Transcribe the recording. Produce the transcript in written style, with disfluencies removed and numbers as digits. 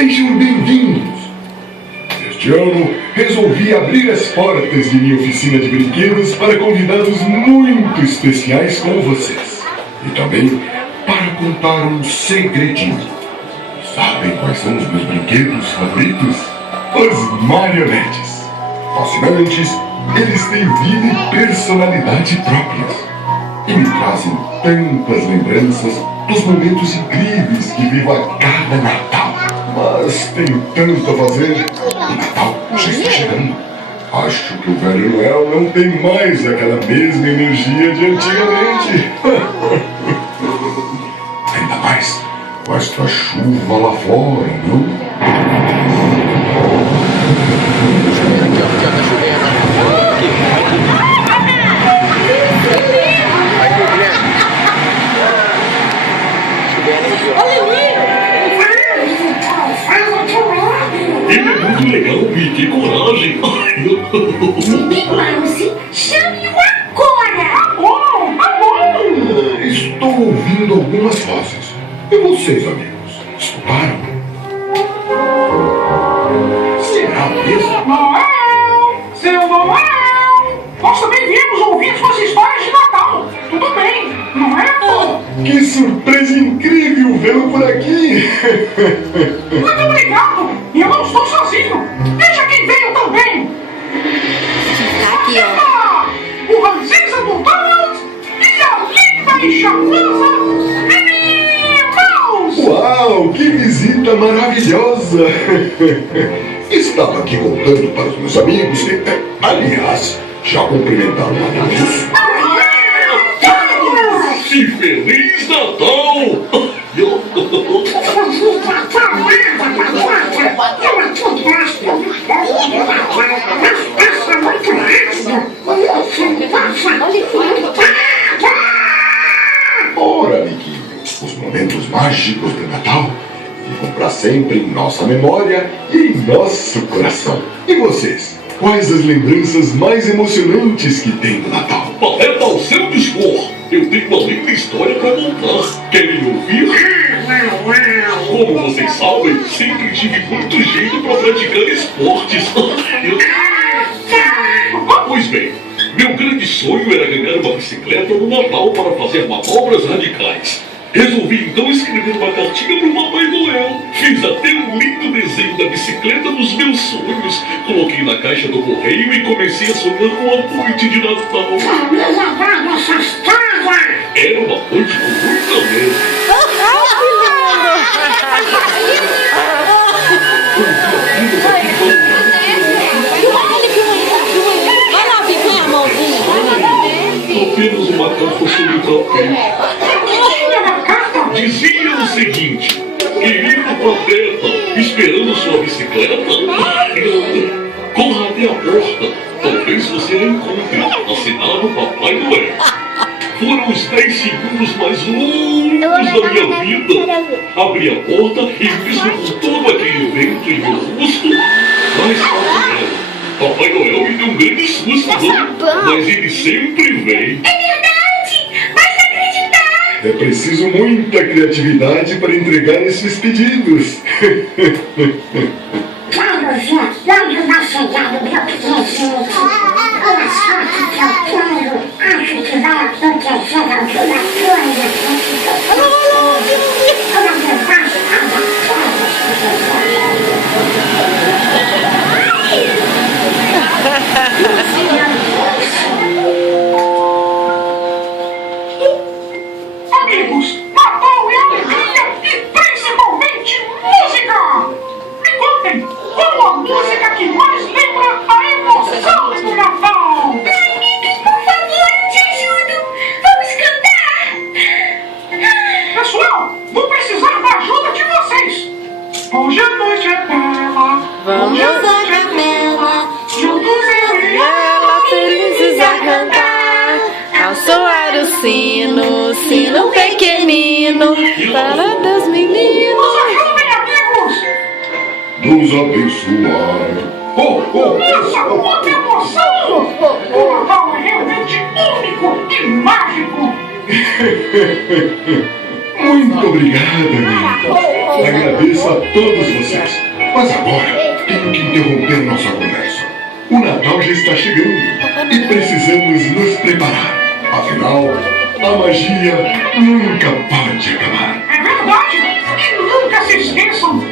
Sejam bem-vindos! Este ano, resolvi abrir as portas de minha oficina de brinquedos para convidados muito especiais como vocês. E também para contar um segredinho. Sabem quais são os meus brinquedos favoritos? Os marionetes. Fascinantes, eles têm vida e personalidade próprias. E me trazem tantas lembranças dos momentos incríveis que vivo a cada Natal. Mas tenho tanto a fazer. O Natal já está chegando. Acho que o Velho Noel não tem mais aquela mesma energia de antigamente. Ainda mais com esta chuva lá fora, não? Ele é muito legal, Pi, que coragem! Mickey Mouse, chame-o agora! Tá bom! Estou ouvindo algumas vozes. E vocês, amigos? Escutaram? Será mesmo? Noel! Seu Noel! Nós também viemos ouvir suas histórias de Natal. Tudo bem, não é? Que surpresa incrível vê-lo por aqui! Muito obrigado! E eu não estou sozinho! Veja quem veio também! Tá aqui, ó. O Ranzinza do Donald e a linda e charmosa Minnie Mouse! Uau, que visita maravilhosa! Estava aqui contando para os meus amigos e, aliás, já cumprimentaram a todos. E Feliz Natal! Ora, amiguinhos, os momentos mágicos do Natal ficam para sempre em nossa memória e em nosso coração. E vocês? Quais as lembranças mais emocionantes que tem do Natal? Paleta ao seu dispor! Eu tenho uma linda história para contar. Querem ouvir? Como vocês sabem, sempre tive muito jeito para praticar esportes. Pois bem, meu grande sonho era ganhar uma bicicleta no Natal para fazer manobras radicais. Resolvi então escrever uma cartinha para o Papai Noel. Fiz até um lindo desenho da bicicleta dos meus sonhos. Coloquei na caixa do correio e comecei a sonhar com a noite de Natal. Era uma noite com muita neve. Vai lá, Picanha, mãozinha. Apenas uma carta sobre papel. Dizia o seguinte: querido Pateta, esperando sua bicicleta? Corra até a porta, talvez você a encontre. Assinado Papai Noel. Foram os 10 segundos mais longos da minha vida. Abri a porta e mesmo com todo aquele vento em meu rosto, mais forte era. Papai Noel me deu um grande susto, mas ele sempre vem. É preciso muita criatividade para entregar esses pedidos. Vamos ver onde vai chegar o meu presente. Olha só que eu tenho. Acho que vai acontecer alguma coisa. Uma verdade, Amigos, Natal é alegria e principalmente música! Me contem, qual a música que mais lembra a emoção do Natal? amigos, por favor, te ajudo. Vamos cantar. Pessoal, vou precisar da ajuda de vocês. Hoje a noite é bela. Vamos Hoje a à noite é capela, juntos eu e ela felizes a cantar. Ao soar o sino, sino pequenino, para das meninas. Nos ajudem, amigos! Nos abençoar. Nossa, quanta emoção! O Natal é realmente único e mágico! Muito obrigado, amigo. Agradeço a todos vocês. Mas agora, tenho que interromper nossa conversa. O Natal já está chegando e precisamos nos preparar. Afinal, a magia nunca pode acabar. É verdade. E nunca se esqueçam